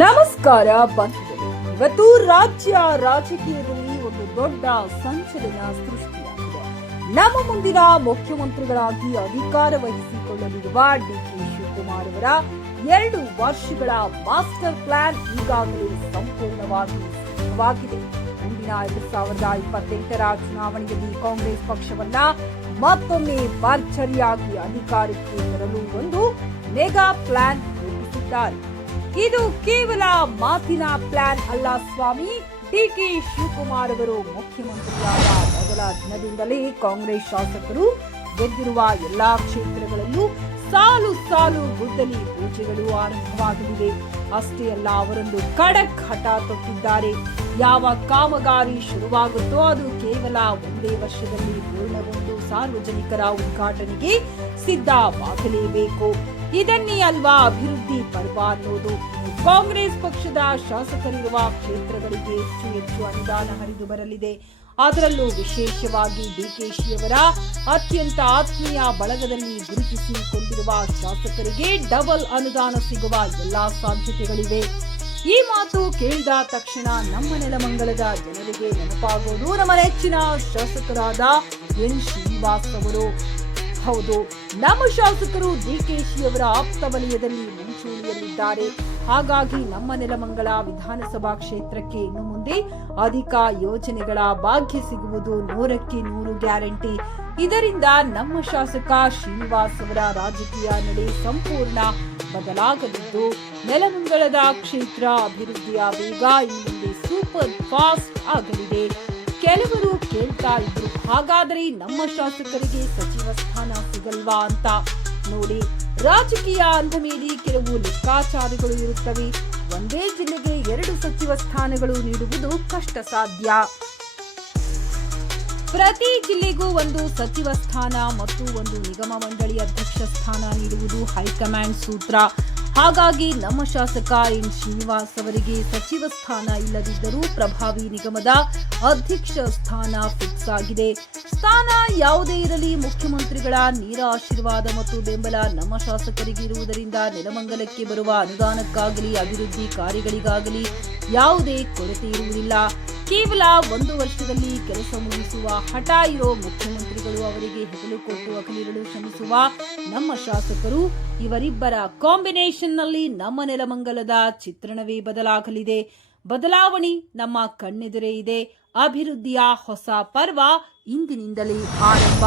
ನಮಸ್ಕಾರ ಬಂಧುಗಳೇ, ಇವತ್ತು ರಾಜ್ಯ ರಾಜಕೀಯದಲ್ಲಿ ಒಂದು ದೊಡ್ಡ ಸಂಚಲನ ಸೃಷ್ಟಿಯಾಗಿದೆ. ನಮ್ಮ ಮುಂದಿನ ಮುಖ್ಯಮಂತ್ರಿಗಳಾಗಿ ಅಧಿಕಾರ ವಹಿಸಿಕೊಳ್ಳಲಿರುವ ಡಿಕೆ ಶಿವಕುಮಾರ್ ಅವರ 2 ವರ್ಷಗಳ ಮಾಸ್ಟರ್ ಪ್ಲಾನ್ ಈಗಾಗಲೇ ಸಂಪೂರ್ಣವಾಗಿ ಸಿದ್ಧವಾಗಿದೆ. ಮುಂದಿನ 2028ರ ಚುನಾವಣೆಯಲ್ಲಿ ಕಾಂಗ್ರೆಸ್ ಪಕ್ಷವನ್ನ ಮತ್ತೊಮ್ಮೆ ಭರ್ಜರಿಯಾಗಿ ಅಧಿಕಾರಕ್ಕೆ ತರಲು ಒಂದು ಮೆಗಾ ಪ್ಲಾನ್ ರೂಪಿಸಿದ್ದಾರೆ. ಇದು ಕೇವಲ ಮಾತಿನ ಪ್ಲಾನ್ ಅಲ್ಲ ಸ್ವಾಮಿ. ಡಿಕೆ ಶಿವಕುಮಾರ್ ಅವರು ಮುಖ್ಯಮಂತ್ರಿಯಾದ ಮೊದಲ ದಿನದಿಂದಲೇ ಕಾಂಗ್ರೆಸ್ ಶಾಸಕರು ಗೆದ್ದಿರುವ ಎಲ್ಲಾ ಕ್ಷೇತ್ರಗಳಲ್ಲೂ ಸಾಲು ಸಾಲು ಗುದ್ದಲಿ ಪೂಜೆಗಳು ಆರಂಭವಾಗಲಿವೆ. ಅಷ್ಟೇ ಅಲ್ಲ, ಅವರೊಂದು ಖಡಕ್ ಹಠ ತೊಟ್ಟಿದ್ದಾರೆ. ಯಾವ ಕಾಮಗಾರಿ ಶುರುವಾಗುತ್ತೋ ಅದು ಕೇವಲ ಒಂದೇ ವರ್ಷದಲ್ಲಿ ಪೂರ್ಣಗೊಂಡು ಸಾರ್ವಜನಿಕರ ಉದ್ಘಾಟನೆಗೆ ಸಿದ್ಧವಾಗಲೇಬೇಕು. ಇದನ್ನೇ ಅಲ್ವಾ ಅಭಿವೃದ್ಧಿ ಪರ್ವ ಅನ್ನೋದು. ಕಾಂಗ್ರೆಸ್ ಪಕ್ಷದ ಶಾಸಕರಿರುವ ಕ್ಷೇತ್ರಗಳಿಗೆ ಹೆಚ್ಚು ಅನುದಾನ ಹರಿದು ಬರಲಿದೆ. ಅದರಲ್ಲೂ ವಿಶೇಷವಾಗಿ ಡಿಕೆಶಿಯವರ ಅತ್ಯಂತ ಆತ್ಮೀಯ ಬಳಗದಲ್ಲಿ ಗುರುತಿಸಿಕೊಂಡಿರುವ ಶಾಸಕರಿಗೆ ಡಬಲ್ ಅನುದಾನ ಸಿಗುವ ಎಲ್ಲಾ ಸಾಧ್ಯತೆಗಳಿವೆ. ಈ ಮಾತು ಕೇಳಿದ ತಕ್ಷಣ ನಮ್ಮ ನೆಲಮಂಗಲದ ಜನರಿಗೆ ನೆನಪಾಗುವುದು ನಮ್ಮ ನೆಚ್ಚಿನ ಶಾಸಕರಾದ ಎನ್ ಶ್ರೀನಿವಾಸ್ ಅವರು. ಹೌದು, ನಮ್ಮ ಶಾಸಕರು ಡಿಕೆಶಿಯವರ ಆಪ್ತ ವಲಯದಲ್ಲಿ ಮುಂಚೂಣಿಯಲ್ಲಿದ್ದಾರೆ. ಹಾಗಾಗಿ ನಮ್ಮ ನೆಲಮಂಗಲ ವಿಧಾನಸಭಾ ಕ್ಷೇತ್ರಕ್ಕೆ ಇನ್ನು ಮುಂದೆ ಅಧಿಕ ಯೋಜನೆಗಳ ಭಾಗ್ಯ ಸಿಗುವುದು 100ಕ್ಕೆ 100 ಗ್ಯಾರಂಟಿ. ಇದರಿಂದ ನಮ್ಮ ಶಾಸಕ ಶ್ರೀನಿವಾಸ್ ಅವರ ರಾಜಕೀಯ ನಡೆ ಸಂಪೂರ್ಣ ಬದಲಾಗಲಿದ್ದು ನೆಲಮಂಗಲದ ಕ್ಷೇತ್ರ ಅಭಿವೃದ್ಧಿಯ ವೇಗ ಇನ್ನು ಸೂಪರ್ ಫಾಸ್ಟ್ ಆಗಲಿದೆ. ಕೆಲವರು ಕೇಳ್ತಾ ಇದ್ರು, ಹಾಗಾದರೆ ನಮ್ಮ ಶಾಸಕರಿಗೆ ಸಚಿವ ಸ್ಥಾನ ಸಿಗಲ್ವಾ ಅಂತ. ನೋಡಿ, ರಾಜಕೀಯ ಅಂದ ಮೇಲೆ ಕೆಲವು ಲೆಕ್ಕಾಚಾರಗಳು ಇರುತ್ತವೆ. ಒಂದೇ ಜಿಲ್ಲೆಗೆ 2 ಸಚಿವ ಸ್ಥಾನಗಳು ನೀಡುವುದು ಕಷ್ಟ ಸಾಧ್ಯ. ಪ್ರತಿ ಜಿಲ್ಲೆಗೂ 1 ಸಚಿವ ಸ್ಥಾನ ಮತ್ತು 1 ನಿಗಮ ಮಂಡಳಿ ಅಧ್ಯಕ್ಷ ಸ್ಥಾನ ನೀಡುವುದು ಹೈಕಮಾಂಡ್ ಸೂತ್ರ. ಹಾಗಾಗಿ ನಮ್ಮ ಶಾಸಕ ಎನ್ ಶ್ರೀನಿವಾಸ್ ಅವರಿಗೆ ಸಚಿವ ಸ್ಥಾನ ಇಲ್ಲದಿದ್ದರೂ ಪ್ರಭಾವಿ ನಿಗಮದ ಅಧ್ಯಕ್ಷ ಸ್ಥಾನ ಫಿಕ್ಸ್ ಆಗಿದೆ. ಸ್ಥಾನ ಯಾವುದೇ ಇರಲಿ, ಮುಖ್ಯಮಂತ್ರಿಗಳ ನೇರ ಆಶೀರ್ವಾದ ಮತ್ತು ಬೆಂಬಲ ನಮ್ಮ ಶಾಸಕರಿಗೆ ಇರುವುದರಿಂದ ನೆಲಮಂಗಲಕ್ಕೆ ಬರುವ ಅನುದಾನಕ್ಕಾಗಲಿ ಅಭಿವೃದ್ಧಿ ಕಾರ್ಯಗಳಿಗಾಗಲಿ ಯಾವುದೇ ಕೊರತೆ ಇರುವುದಿಲ್ಲ. ಕೇವಲ 1 ವರ್ಷದಲ್ಲಿ ಕೆಲಸ ಮುಗಿಸುವ ಹಠ ಇರೋ ಮುಖ್ಯಮಂತ್ರಿಗಳು ಅವರಿಗೆ ಹೆಗಲು ಕೊಟ್ಟು ಅಗಲಿರಲು ಶ್ರಮಿಸುವ ನಮ್ಮ ಶಾಸಕರು, ಇವರಿಬ್ಬರ ಕಾಂಬಿನೇಷನ್ ನಲ್ಲಿ ನಮ್ಮ ನೆಲಮಂಗಲದ ಚಿತ್ರಣವೇ ಬದಲಾಗಲಿದೆ. ಬದಲಾವಣೆ ನಮ್ಮ ಕಣ್ಣೆದುರೇ ಇದೆ. ಅಭಿವೃದ್ಧಿಯ ಹೊಸ ಪರ್ವ ಇಂದಿನಿಂದಲೇ ಆರಂಭ.